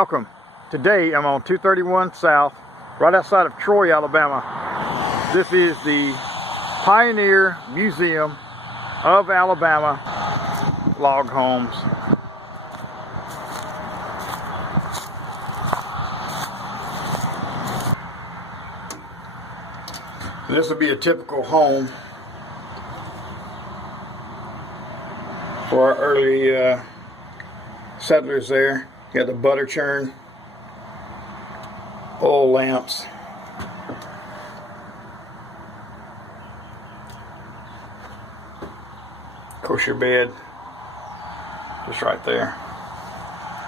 Welcome. Today I'm on 231 South, right outside of Troy, Alabama. This is the Pioneer Museum of Alabama log homes. This would be a typical home for our early settlers there. You got the butter churn, oil lamps, of course your bed just right there.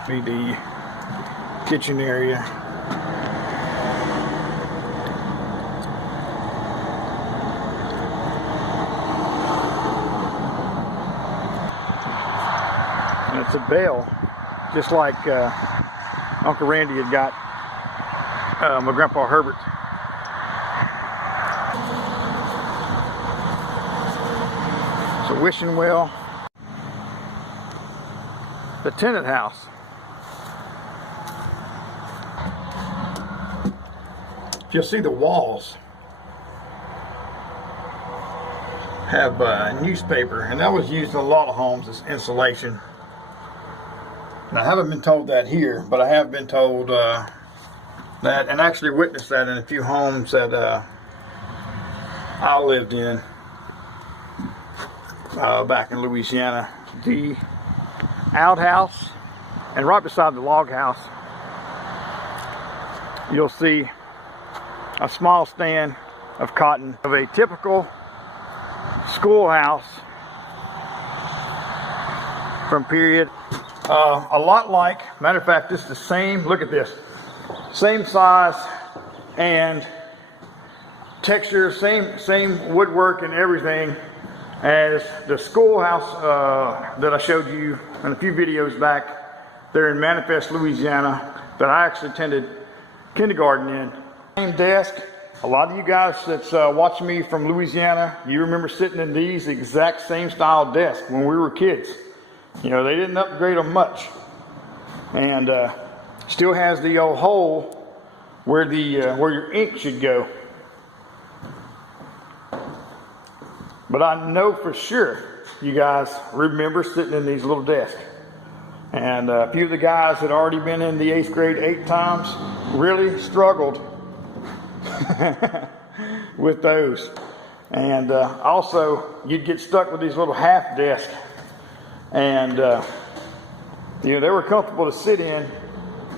Be the kitchen area. And it's a bell, just like Uncle Randy had got my Grandpa Herbert. It's a wishing well. The tenant house. You'll see the walls have newspaper, and that was used in a lot of homes as insulation. And I haven't been told that here, but I have been told that, and actually witnessed that in a few homes that I lived in back in Louisiana. The outhouse, and right beside the log house, you'll see a small stand of cotton of a typical schoolhouse from period. A lot like, matter of fact, this is the same, look at this, same size and texture, same woodwork and everything as the schoolhouse that I showed you in a few videos back there in Manifest, Louisiana, that I actually attended kindergarten in. Same desk. A lot of you guys that's watching me from Louisiana, you remember sitting in these exact same style desks when we were kids. You know, they didn't upgrade them much. And still has the old hole where the where your ink should go. But I know for sure you guys remember sitting in these little desks. And a few of the guys had already been in the 8th grade 8 times, really struggled with those. And also, you'd get stuck with these little half desks. And you know, they were comfortable to sit in,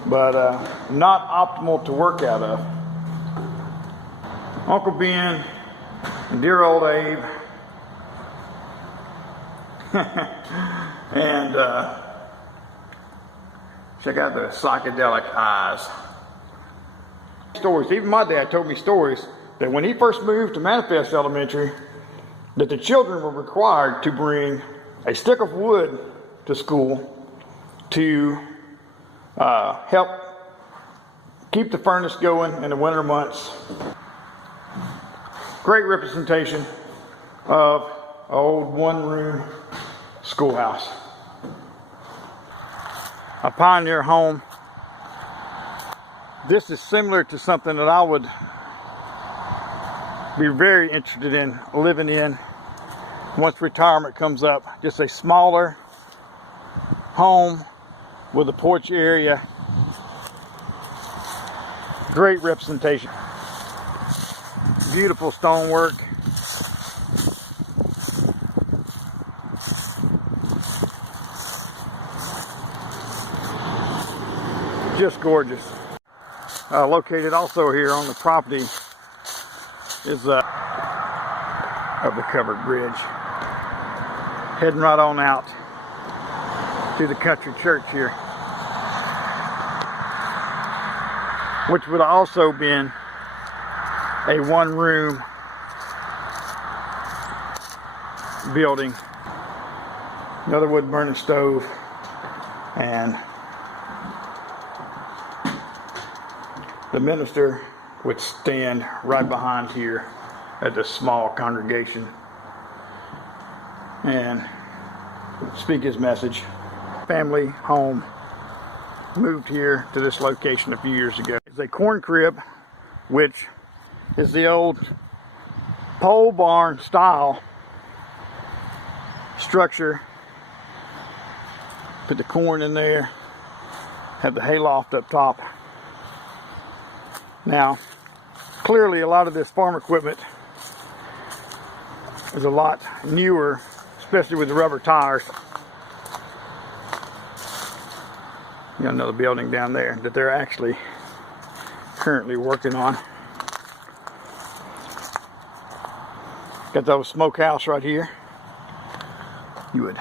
but not optimal to work out of. Uncle Ben and dear old Abe and check out the psychedelic eyes. Stories, even my dad told me stories that when he first moved to Manifest Elementary, that the children were required to bring a stick of wood to school to help keep the furnace going in the winter months. Great representation of an old one-room schoolhouse. A pioneer home. This is similar to something that I would be very interested in living in once retirement comes up. Just a smaller home with a porch area. Great representation. Beautiful stonework. Just gorgeous. Located also here on the property is of the covered bridge. Heading right on out to the country church here, which would also been a one-room building. Another wood burning stove, and the minister would stand right behind here at this small congregation and speak his message. Family home moved here to this location a few years ago. It's a corn crib, which is the old pole barn style structure. Put the corn in there, have the hayloft up top. Now, clearly a lot of this farm equipment is a lot newer, especially with the rubber tires. You got another building down there that they're actually currently working on. Got the old smokehouse right here. You would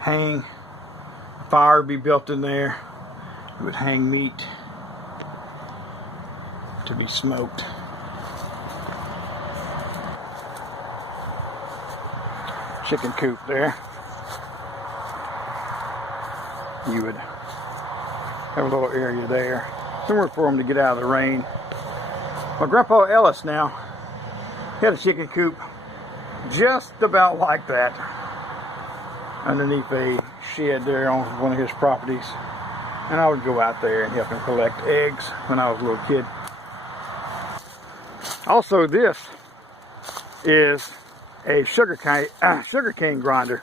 hang, fire would be built in there. You would hang meat to be smoked. Chicken coop there. You would have a little area there, somewhere for them to get out of the rain. My grandpa Ellis now had a chicken coop just about like that underneath a shed there on one of his properties, and I would go out there and help him collect eggs when I was a little kid. Also, this is a sugarcane grinder,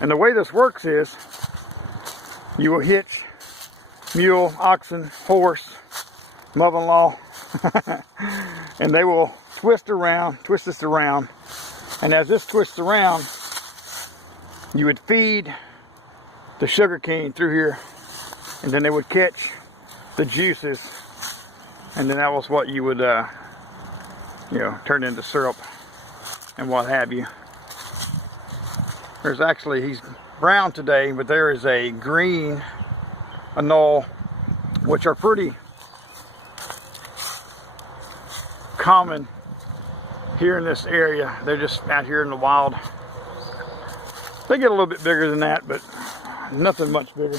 and the way this works is you will hitch mule, oxen, horse, mother-in-law, and they will twist this around, and as this twists around, you would feed the sugarcane through here, and then they would catch the juices, and then that was what you would turn into syrup and what have you. There's actually, he's brown today, but there is a green anole, which are pretty common here in this area. They're just out here in the wild. They get a little bit bigger than that, but nothing much bigger.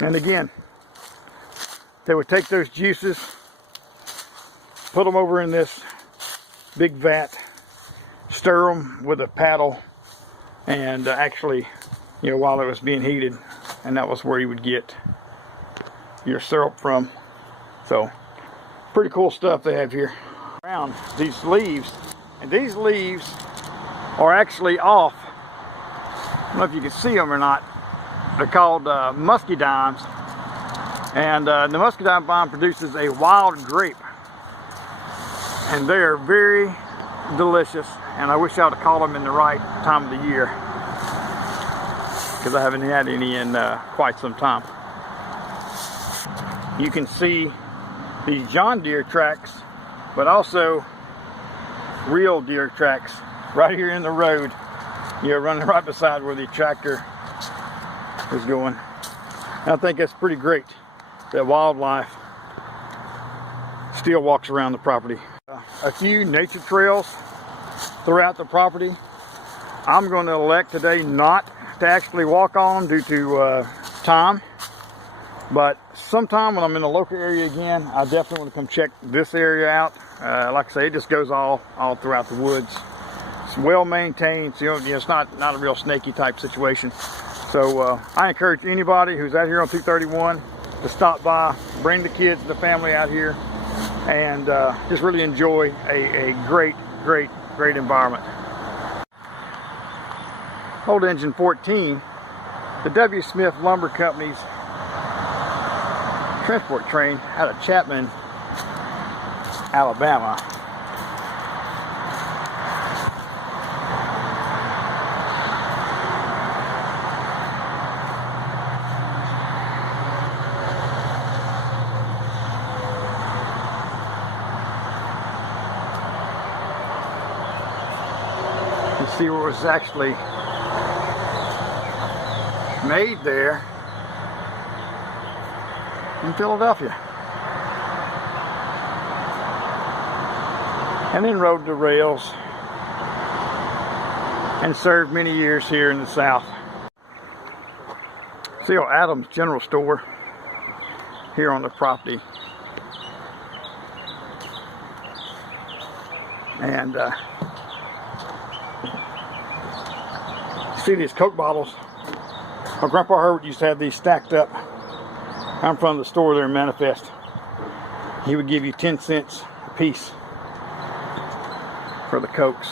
And again, they would take those juices, put them over in this big vat, stir them with a paddle, and actually, while it was being heated, and that was where you would get your syrup from. So, pretty cool stuff they have here. Around these leaves, and these leaves are actually off. I don't know if you can see them or not. They're called muscadines, and the muscadine vine produces a wild grape, and they are very delicious, and I wish I would have caught them in the right time of the year, because I haven't had any in quite some time. You can see these John Deere tracks, but also real deer tracks right here in the road, running right beside where the tractor is going. And I think that's pretty great that wildlife still walks around the property. A few nature trails throughout the property. I'm going to elect today not to actually walk on them due to time, but sometime when I'm in the local area again, I definitely want to come check this area out. Like I say, it just goes all throughout the woods. It's well maintained, so it's not a real snaky type situation. So I encourage anybody who's out here on 231 to stop by, bring the kids and the family out here, and just really enjoy a great environment. Old Engine 14, the W. Smith Lumber Company's transport train out of Chapman, Alabama. You see what was actually made there in Philadelphia, and then rode the rails and served many years here in the South. See Adams General Store here on the property, and See these Coke bottles? My Grandpa Herbert used to have these stacked up. I'm from the store there in Manifest. He would give you 10 cents a piece for the Cokes.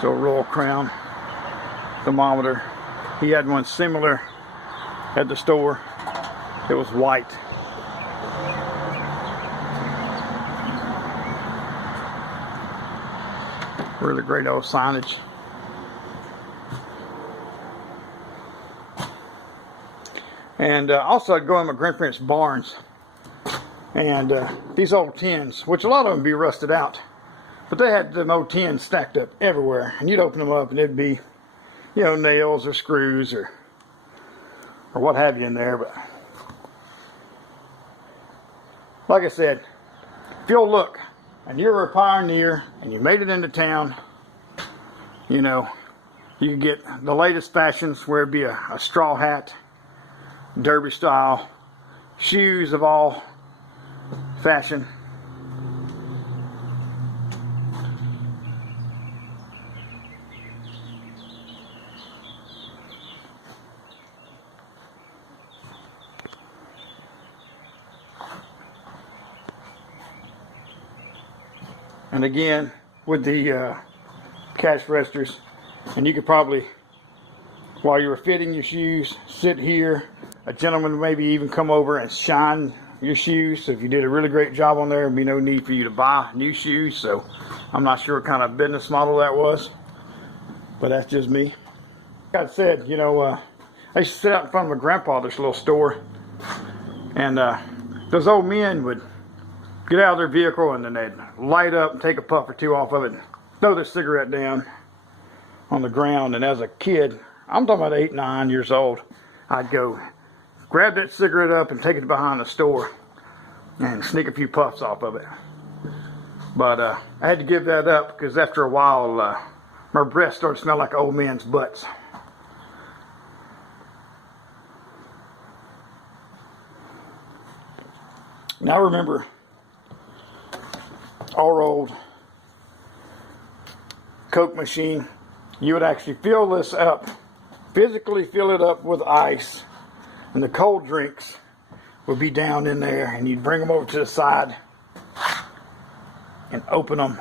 So a Royal Crown thermometer. He had one similar at the store. It was white. Really great old signage. And also I'd go in my grandparents' barns. And these old tins, which a lot of them be rusted out, but they had them old tins stacked up everywhere. And you'd open them up and it'd be, you know, nails or screws or what have you in there. But like I said, if you'll look and you're a pioneer and you made it into town, you know, you can get the latest fashions, where it'd be a straw hat, derby style, shoes of all fashion. And again, with the cash registers, and you could probably, while you were fitting your shoes, sit here. A gentleman would maybe even come over and shine your shoes. So if you did a really great job on there, there'd be no need for you to buy new shoes. So I'm not sure what kind of business model that was, but that's just me. Like I said, you know, I used to sit out in front of my grandfather's little store, and those old men would get out of their vehicle and then they'd light up and take a puff or two off of it and throw their cigarette down on the ground. And as a kid, I'm talking about 8, 9 years old, I'd go grab that cigarette up and take it behind the store and sneak a few puffs off of it. But I had to give that up because after a while my breath started to smell like old men's butts. Now I remember our old Coke machine. You would actually fill this up, physically fill it up with ice, and the cold drinks would be down in there, and you'd bring them over to the side and open them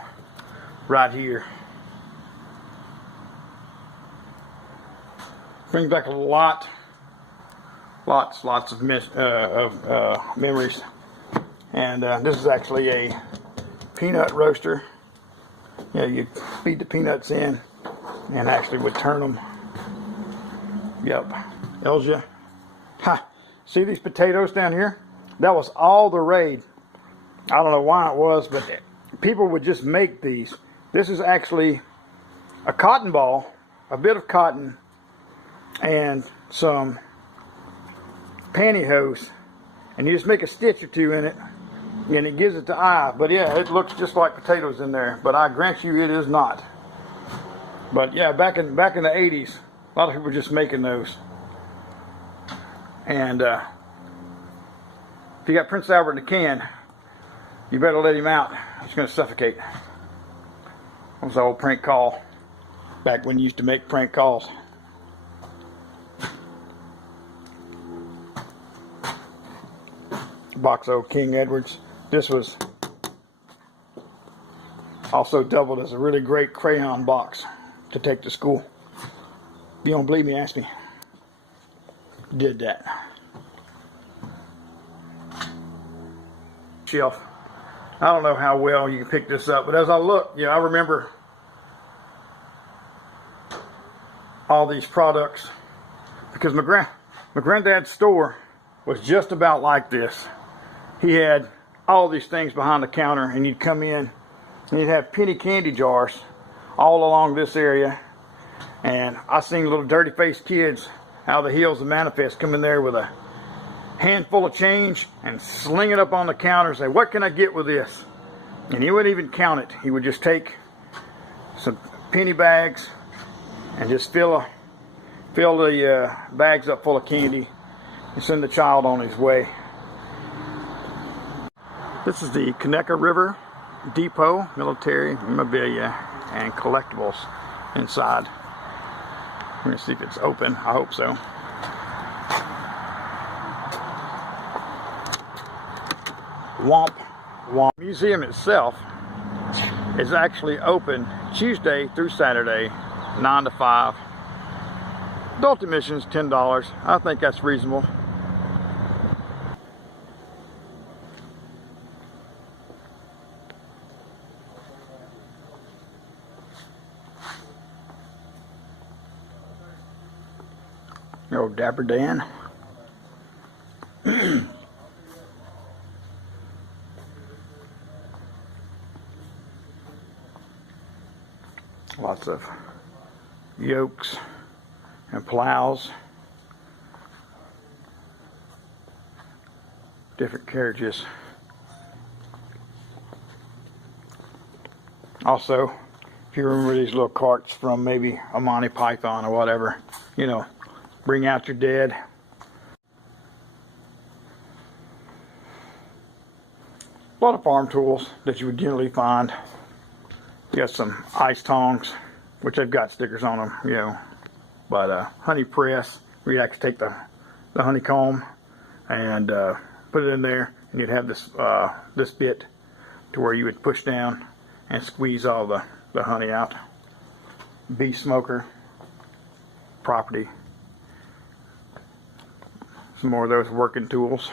right here. Brings back a lots of memories. And this is actually a peanut roaster. Yeah, you feed the peanuts in and actually would turn them. Yep, Elgia. Ha! See these potatoes down here? That was all the raid. I don't know why it was, but people would just make these. This is actually a cotton ball, a bit of cotton, and some pantyhose, and you just make a stitch or two in it, and it gives it the eye. But yeah, it looks just like potatoes in there, but I grant you it is not. But yeah, back in the 80s, a lot of people were just making those. And if you got Prince Albert in a can, you better let him out. He's going to suffocate. That was the old prank call back when you used to make prank calls. Box of King Edwards. This was also doubled as a really great crayon box to take to school. If you don't believe me, ask me. Did that. Shelf. I don't know how well you can pick this up, but as I look, I remember all these products because my granddad's store was just about like this. He had all these things behind the counter, and you'd come in and you'd have penny candy jars all along this area. And I seen little dirty-faced kids out of the hills of Manifest come in there with a handful of change and sling it up on the counter and say, "What can I get with this?" And he wouldn't even count it. He would just take some penny bags and just fill the bags up full of candy and send the child on his way. This is the Curren River Depot, military memorabilia and collectibles inside. We're going to see if it's open. I hope so. Womp Womp. The museum itself is actually open Tuesday through Saturday, 9 to 5. Adult admission is $10. I think that's reasonable. Oh, Dapper Dan. Lots of yokes and plows. Different carriages. Also, if you remember these little carts from maybe a Monty Python or whatever, you know, bring out your dead. A lot of farm tools that you would generally find. You got some ice tongs, which they've got stickers on them, you know. But honey press, where you actually take the honeycomb and put it in there, and you'd have this this bit to where you would push down and squeeze all the honey out. Bee smoker, property. Some more of those working tools.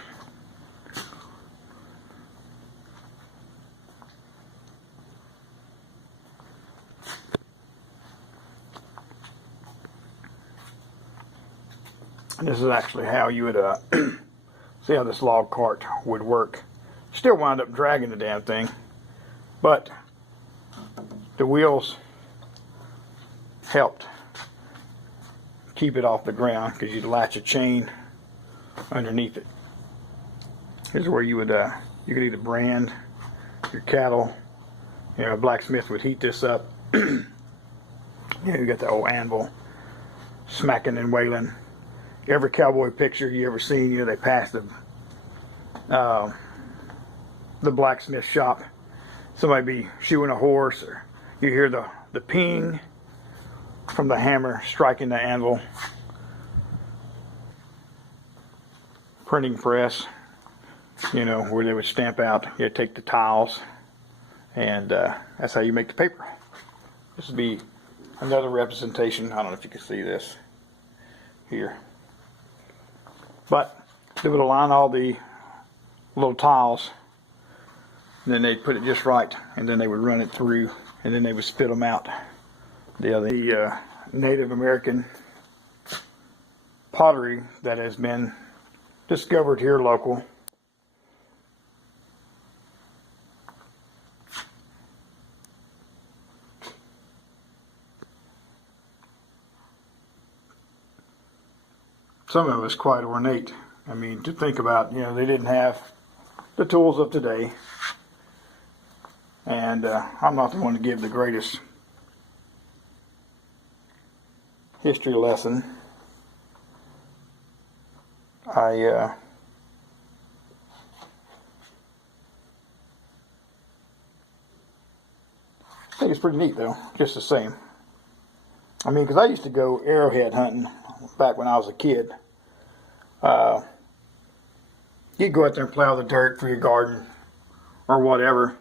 And this is actually how you would see how this log cart would work. Still wind up dragging the damn thing, but the wheels helped keep it off the ground because you'd latch a chain underneath it. Here's where you would you could either brand your cattle. You know, a blacksmith would heat this up. You know, you got the old anvil smacking and wailing. Every cowboy picture you ever seen, you know, they pass the blacksmith shop. Somebody be shoeing a horse, or you hear the ping from the hammer striking the anvil. Printing press, you know, where they would stamp out. You take the tiles, and that's how you make the paper. This would be another representation. I don't know if you can see this here. But they would align all the little tiles, and then they'd put it just right, and then they would run it through, and then they would spit them out. The Native American pottery that has been discovered here local. Some of it was quite ornate. I mean, to think about, you know, they didn't have the tools of today. And I'm not the one to give the greatest history lesson. I think it's pretty neat, though, just the same. I mean, because I used to go arrowhead hunting back when I was a kid. You'd go out there and plow the dirt for your garden or whatever.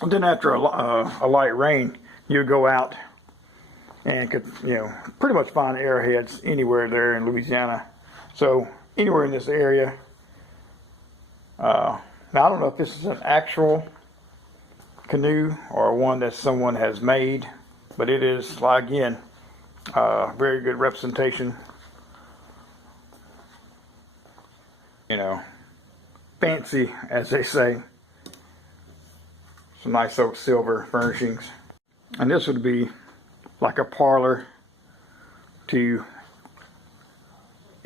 And then after a light rain, you'd go out and could, you know, pretty much find arrowheads anywhere there in Louisiana. So anywhere in this area. Now I don't know if this is an actual canoe or one that someone has made, but it is, like, again, very good representation. You know, fancy, as they say. Some nice oak silver furnishings. And this would be like a parlor to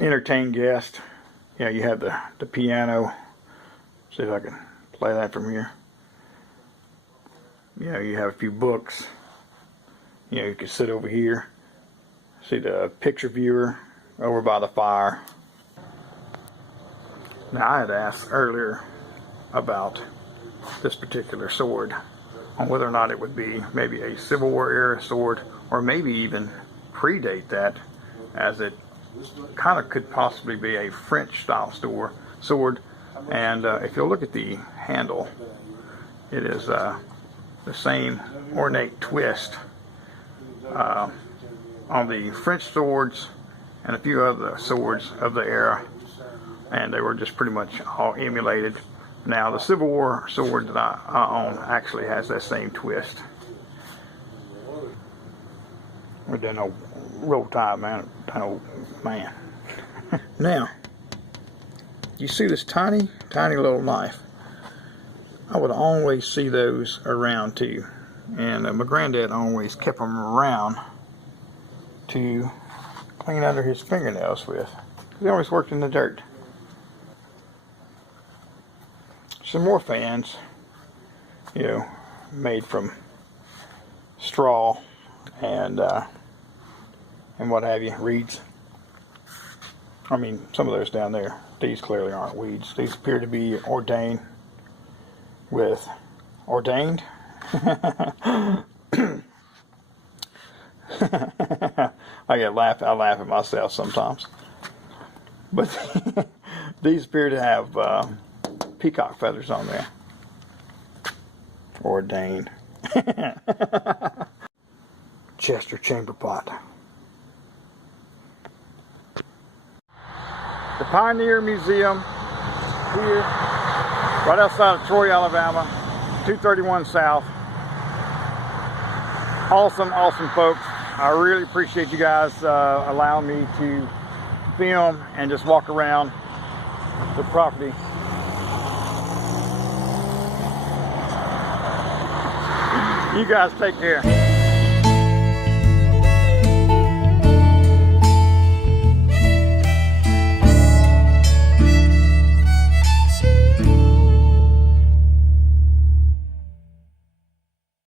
entertain guests. You know, you have the piano. See if I can play that from here. You know, you have a few books. You know, you can sit over here. See the picture viewer over by the fire. Now, I had asked earlier about this particular sword, on whether or not it would be maybe a Civil War era sword, or maybe even predate that, as it kind of could possibly be a French style sword. And if you look at the handle, it is the same ornate twist on the French swords and a few other swords of the era, and they were just pretty much all emulated. Now the Civil War sword that I own actually has that same twist. We're doing no roll tide, man. Oh man. Now, you see this tiny little knife? I would always see those around too, and my granddad always kept them around to clean under his fingernails with. He always worked in the dirt. Some more fans, you know, made from straw and what have you, reeds. I mean, some of those down there, these clearly aren't weeds. These appear to be ordained. I laugh at myself sometimes. But these appear to have peacock feathers on there. Ordained. Chester chamber pot. The Pioneer Museum here, right outside of Troy, Alabama, 231 South. Awesome folks. I really appreciate you guys allowing me to film and just walk around the property. You guys take care.